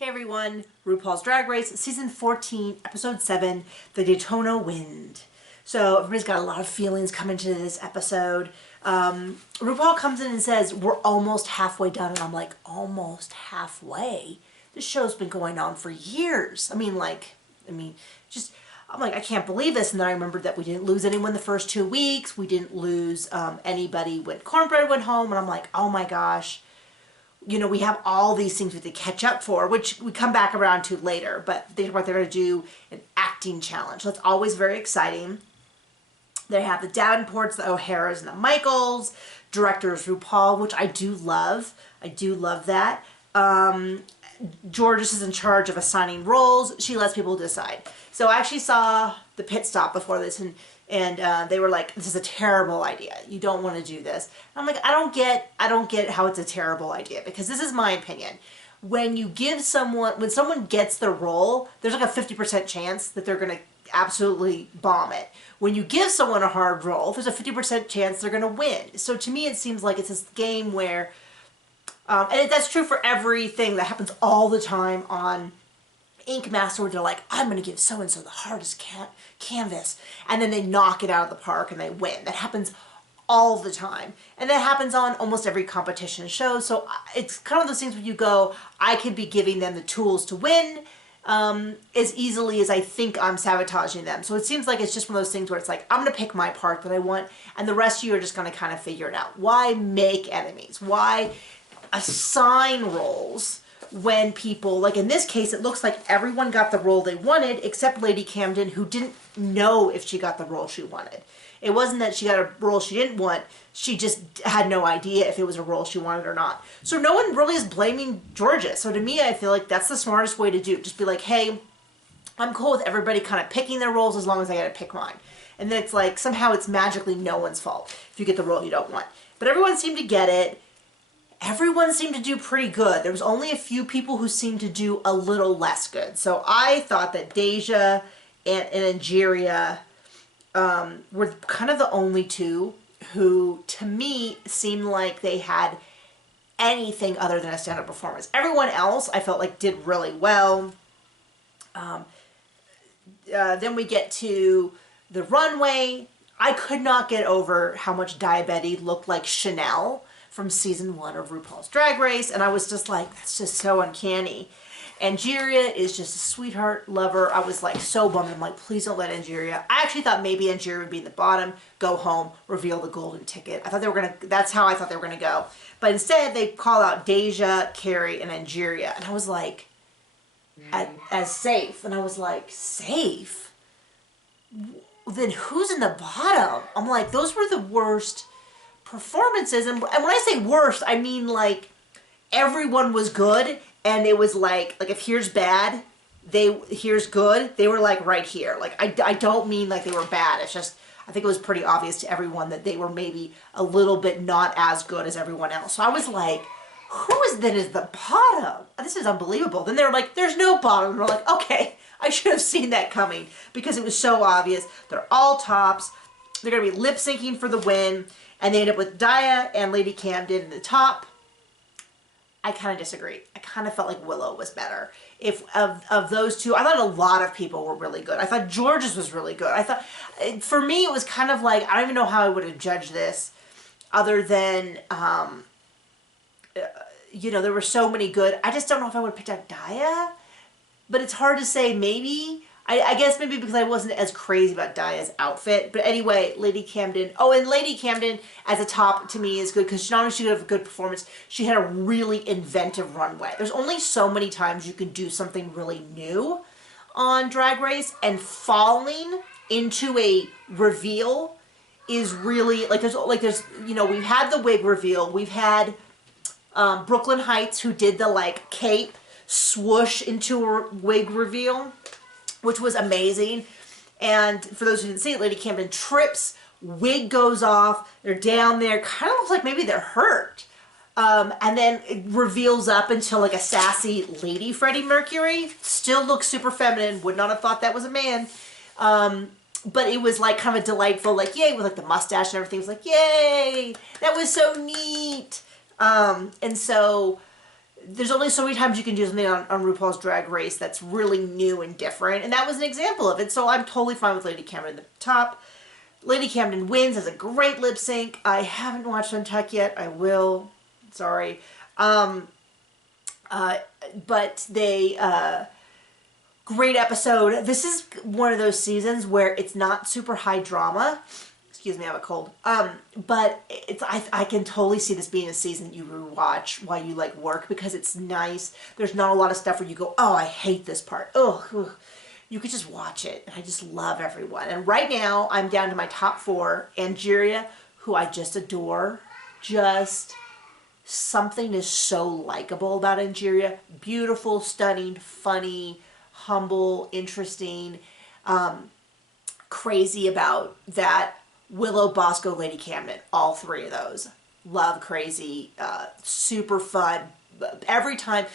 Hey everyone, RuPaul's Drag Race, Season 14, Episode 7, The Daytona Wind. So everybody's got a lot of feelings coming to this episode. RuPaul comes in and says, we're almost halfway done, and I'm like, almost halfway? This show's been going on for years. I'm like, I can't believe this. And then I remembered that we didn't lose anyone the first 2 weeks. We didn't lose anybody when Cornbread went home. And I'm like, oh my gosh. You know, we have all these things we have to catch up for, which we come back around to later, but they're going to do an acting challenge. So it's always very exciting. They have the Davenports, the O'Haras, and the Michaels. Directors RuPaul, which I do love. I do love that. Georges is in charge of assigning roles. She lets people decide. So I actually saw the pit stop before this, and they were like, this is a terrible idea. You don't want to do this. And I'm like, I don't get how it's a terrible idea, because this is my opinion. When someone gets the role, there's like a 50% chance that they're going to absolutely bomb it. When you give someone a hard role, there's a 50% chance they're going to win. So to me, it seems like it's this game where, that's true for everything that happens all the time on Ink Master, where they're like, I'm going to give so-and-so the hardest canvas, and then they knock it out of the park and they win. That happens all the time, and that happens on almost every competition show. So it's kind of those things where you go, I could be giving them the tools to win as easily as I think I'm sabotaging them. So it seems like it's just one of those things where it's like, I'm going to pick my part that I want, and the rest of you are just going to kind of figure it out. Why make enemies? Why assign roles when people, like in this case, it looks like everyone got the role they wanted except Lady Camden, who didn't know if she got the role she wanted. It wasn't that she got a role she didn't want, she just had no idea if it was a role she wanted or not. So no one really is blaming Georges. So to me, I feel like that's the smartest way to do it. Just be like, hey, I'm cool with everybody kind of picking their roles as long as I gotta pick mine. And then it's like, somehow it's magically no one's fault if you get the role you don't want. But everyone seemed to get it. Everyone seemed to do pretty good. There was only a few people who seemed to do a little less good. So I thought that Deja and Angeria were kind of the only two who, to me, seemed like they had anything other than a stand-up performance. Everyone else, I felt like, did really well. Then we get to the runway. I could not get over how much Diabetes looked like Chanel from season 1 of RuPaul's Drag Race, and I was just like, that's just so uncanny. Angeria is just a sweetheart, lover. I was like so bummed. I'm like, please don't let Angeria. I actually thought maybe Angeria would be in the bottom, go home, reveal the golden ticket. I thought they were gonna, that's how I thought they were gonna go. But instead they call out Deja, Carrie, and Angeria, and I was like, as safe. And I was like, safe? Then who's in the bottom? I'm like, those were the worst performances. And when I say worst, I mean like everyone was good, and it was like if here's bad, here's good, they were like right here. Like I don't mean like they were bad. It's just, I think it was pretty obvious to everyone that they were maybe a little bit not as good as everyone else. So I was like, who is that is the bottom? This is unbelievable. Then they were like, there's no bottom. And we're like, okay, I should have seen that coming, because it was so obvious. They're all tops. They're gonna be lip syncing for the win. And they end up with Dia and Lady Camden in the top. I kind of disagree. I kind of felt like Willow was better. If of those two, I thought a lot of people were really good. I thought Georges was really good. I thought, for me, it was kind of like, I don't even know how I would have judged this, other than, you know, there were so many good. I just don't know if I would have picked out Dia, but it's hard to say. Maybe. I guess maybe because I wasn't as crazy about Dia's outfit. But anyway, Lady Camden. Oh, and Lady Camden as a top to me is good, because not only she had a good performance, she had a really inventive runway. There's only so many times you can do something really new on Drag Race, and falling into a reveal is really, there's you know, we've had the wig reveal. We've had Brooklyn Heights, who did the like cape swoosh into a wig reveal, which was amazing. And for those who didn't see it, Lady Camden trips, wig goes off, they're down there, kind of looks like maybe they're hurt. And then it reveals up into like a sassy Lady Freddie Mercury. Still looks super feminine, would not have thought that was a man. But it was like kind of a delightful, like, yay, with like the mustache and everything. It was like, yay, that was so neat. And so there's only so many times you can do something on RuPaul's Drag Race that's really new and different, and that was an example of it. So I'm totally fine with Lady Camden at the top. Lady Camden wins, has a great lip sync. I haven't watched Untucked yet. I will. Sorry. But they, great episode. This is one of those seasons where it's not super high drama. Excuse me, I have a cold. But it's I can totally see this being a season you rewatch while you like work, because it's nice. There's not a lot of stuff where you go, oh, I hate this part. Ugh. You could just watch it. And I just love everyone. And right now I'm down to my top 4. Angeria, who I just adore. Just something is so likable about Angeria. Beautiful, stunning, funny, humble, interesting, crazy about that. Willow, Bosco, Lady Camden, all 3 of those. Love, crazy, super fun. Every time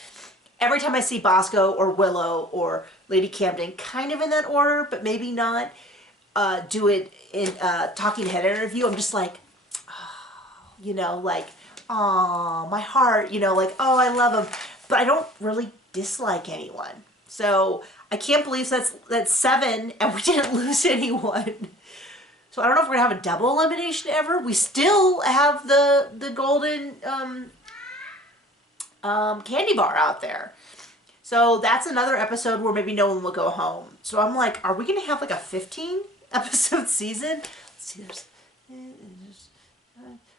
I see Bosco or Willow or Lady Camden, kind of in that order, but maybe not, do it in talking head interview, I'm just like, oh, you know, like, oh, my heart, you know, like, oh, I love them. But I don't really dislike anyone. So I can't believe that's 7 and we didn't lose anyone. So I don't know if we're going to have a double elimination ever. We still have the golden candy bar out there. So that's another episode where maybe no one will go home. So I'm like, are we going to have like a 15 episode season? Let's see,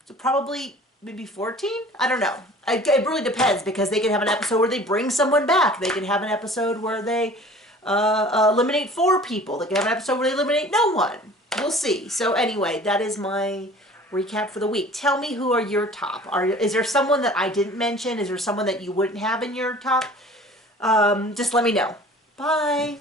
so probably maybe 14? I don't know. It really depends, because they can have an episode where they bring someone back. They can have an episode where they eliminate 4 people. They can have an episode where they eliminate no one. We'll see. So anyway, that is my recap for the week. Tell me, who are your top? Is there someone that I didn't mention? Is there someone that you wouldn't have in your top? Just let me know. Bye.